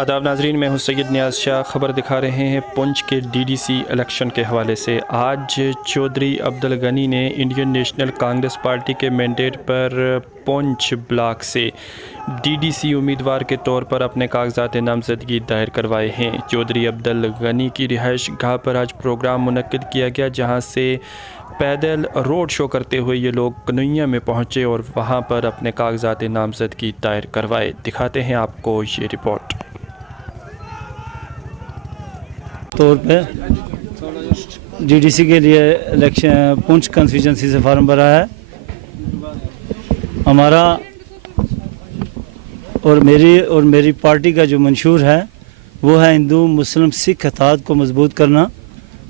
آداب ناظرین، میں ہوں سید نیاز شاہ۔ خبر دکھا رہے ہیں پونچھ کے ڈی ڈی سی الیکشن کے حوالے سے۔ آج چودھری عبدالغنی نے انڈین نیشنل کانگریس پارٹی کے مینڈیٹ پر پونچھ بلاک سے ڈی ڈی سی امیدوار کے طور پر اپنے کاغذات نامزدگی دائر کروائے ہیں۔ چودھری عبدالغنی کی رہائش گاہ پر آج پروگرام منعقد کیا گیا، جہاں سے پیدل روڈ شو کرتے ہوئے یہ لوگ کنوئیاں میں پہنچے اور وہاں پر اپنے کاغذات نامزدگی دائر کروائے۔ دکھاتے ہیں آپ کو یہ رپورٹ۔ طور پہ ڈی ڈی سی کے لیے الیکشن پونچھ کنسٹیچوئنسی سے فارم بھرا ہے۔ ہمارا اور میری پارٹی کا جو منشور ہے وہ ہے ہندو مسلم سکھ اتحاد کو مضبوط کرنا،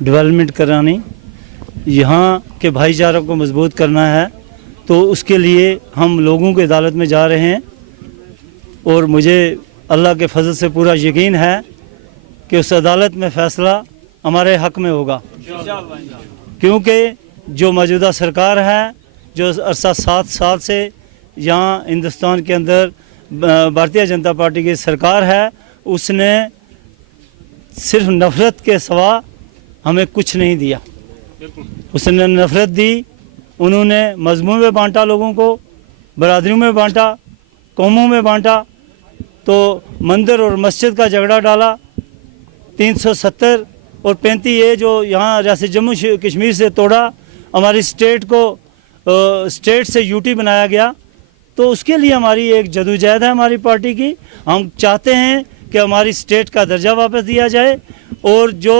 ڈیولپمنٹ کرانی، یہاں کے بھائی چارہ کو مضبوط کرنا ہے۔ تو اس کے لیے ہم لوگوں کی عدالت میں جا رہے ہیں اور مجھے اللہ کے فضل سے پورا یقین ہے کہ اس عدالت میں فیصلہ ہمارے حق میں ہوگا، کیونکہ جو موجودہ سرکار ہے، جو عرصہ 7 سال سے یہاں ہندوستان کے اندر بھارتیہ جنتا پارٹی کی سرکار ہے، اس نے صرف نفرت کے سوا ہمیں کچھ نہیں دیا۔ اس نے نفرت دی، انہوں نے مذہبوں میں بانٹا، لوگوں کو برادریوں میں بانٹا، قوموں میں بانٹا، تو مندر اور مسجد کا جھگڑا ڈالا۔ 370 اور 35A جو یہاں ریاست جموں کشمیر سے توڑا، ہماری اسٹیٹ کو اسٹیٹ سے یوٹی بنایا گیا۔ تو اس کے لیے ہماری ایک جدوجہد ہے ہماری پارٹی کی۔ ہم چاہتے ہیں کہ ہماری اسٹیٹ کا درجہ واپس دیا جائے، اور جو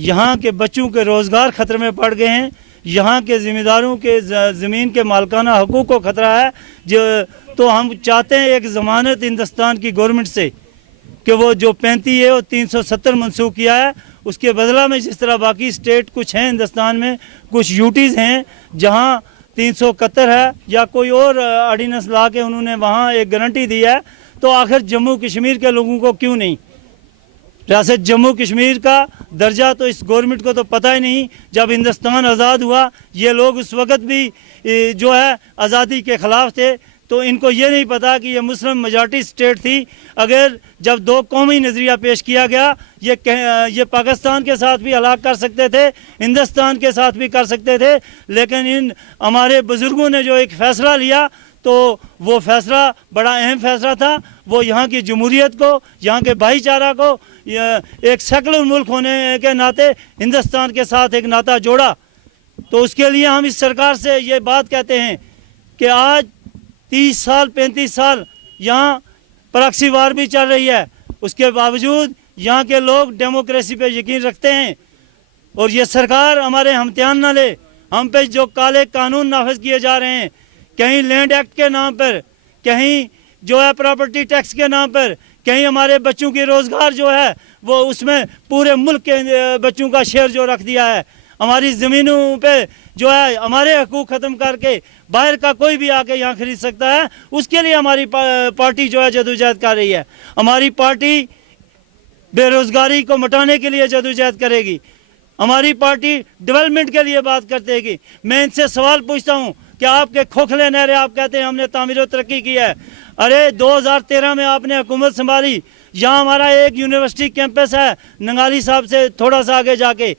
یہاں کے بچوں کے روزگار خطرے میں پڑ گئے ہیں، یہاں کے ذمہ داروں کے زمین کے مالکانہ حقوق کو خطرہ ہے، تو ہم چاہتے ہیں ایک ضمانت ہندوستان کی گورنمنٹ سے کہ وہ جو 35A اور 370 منسوخ کیا ہے، اس کے بدلہ میں جس طرح باقی اسٹیٹ کچھ ہیں ہندوستان میں، کچھ یوٹیز ہیں جہاں 371 ہے یا کوئی اور آرڈیننس لا کے انہوں نے وہاں ایک گارنٹی دی ہے، تو آخر جموں کشمیر کے لوگوں کو کیوں نہیں؟ ریاست جموں کشمیر کا درجہ تو اس گورنمنٹ کو تو پتہ ہی نہیں۔ جب ہندوستان آزاد ہوا، یہ لوگ اس وقت بھی جو ہے آزادی کے خلاف تھے، تو ان کو یہ نہیں پتا کہ یہ مسلم میجارٹی اسٹیٹ تھی۔ اگر جب دو قومی نظریہ پیش کیا گیا، یہ پاکستان کے ساتھ بھی ہلاک کر سکتے تھے، ہندوستان کے ساتھ بھی کر سکتے تھے، لیکن ہمارے بزرگوں نے جو ایک فیصلہ لیا، تو وہ فیصلہ بڑا اہم فیصلہ تھا۔ وہ یہاں کی جمہوریت کو، یہاں کے بھائی چارہ کو ایک سیکولر ملک ہونے کے ناطے ہندوستان کے ساتھ ایک ناطہ جوڑا۔ تو اس کے لیے ہم اس سرکار سے یہ بات کہتے ہیں کہ آج 30 سال 35 سال یہاں پراکسی وار بھی چل رہی ہے، اس کے باوجود یہاں کے لوگ ڈیموکریسی پہ یقین رکھتے ہیں، اور یہ سرکار ہمارے امتحان نہ لے۔ ہم پہ جو کالے قانون نافذ کیے جا رہے ہیں، کہیں لینڈ ایکٹ کے نام پر، کہیں جو ہے پراپرٹی ٹیکس کے نام پر، کہیں ہمارے بچوں کی روزگار جو ہے وہ اس میں پورے ملک کے بچوں کا شیئر جو رکھ دیا ہے، ہماری زمینوں پہ جو ہے ہمارے حقوق ختم کر کے باہر کا کوئی بھی آ کے یہاں خرید سکتا ہے۔ اس کے لیے ہماری پارٹی جو ہے جدوجہد کر رہی ہے۔ ہماری پارٹی بے روزگاری کو مٹانے کے لیے جدوجہد کرے گی، ہماری پارٹی ڈیولپمنٹ کے لیے بات کرتے گی۔ میں ان سے سوال پوچھتا ہوں کہ آپ کے کھوکھلے نعرے، آپ کہتے ہیں ہم نے تعمیر و ترقی کی ہے۔ ارے 2013 میں آپ نے حکومت سنبھالی، یہاں ہمارا ایک یونیورسٹی کیمپس ہے ننگالی صاحب سے تھوڑا سا آگے جا کے،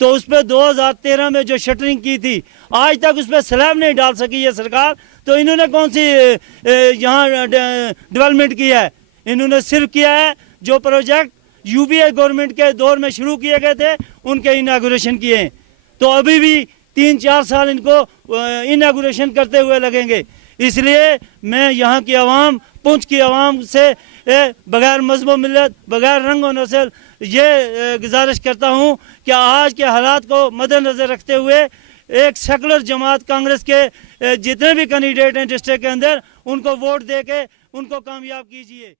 تو اس پہ 2013 میں جو شٹرنگ کی تھی، آج تک اس پہ سلیب نہیں ڈال سکی یہ سرکار۔ تو انہوں نے کون سی یہاں ڈیولپمنٹ کی ہے؟ انہوں نے صرف کیا ہے جو project U P a government کے دور میں شروع کیے گئے تھے، ان کے اناگوریشن کیے ہیں۔ تو ابھی بھی 3-4 سال ان کو اناگوریشن کرتے ہوئے لگیں گے۔ اس لیے میں یہاں کی عوام، پونچھ کی عوام سے بغیر مذہب و ملت، بغیر رنگ و نسل یہ گزارش کرتا ہوں کہ آج کے حالات کو مد نظر رکھتے ہوئے ایک سیکولر جماعت کانگریس کے جتنے بھی کینڈیڈیٹ ہیں ڈسٹرکٹ کے اندر، ان کو ووٹ دے کے ان کو کامیاب کیجیے۔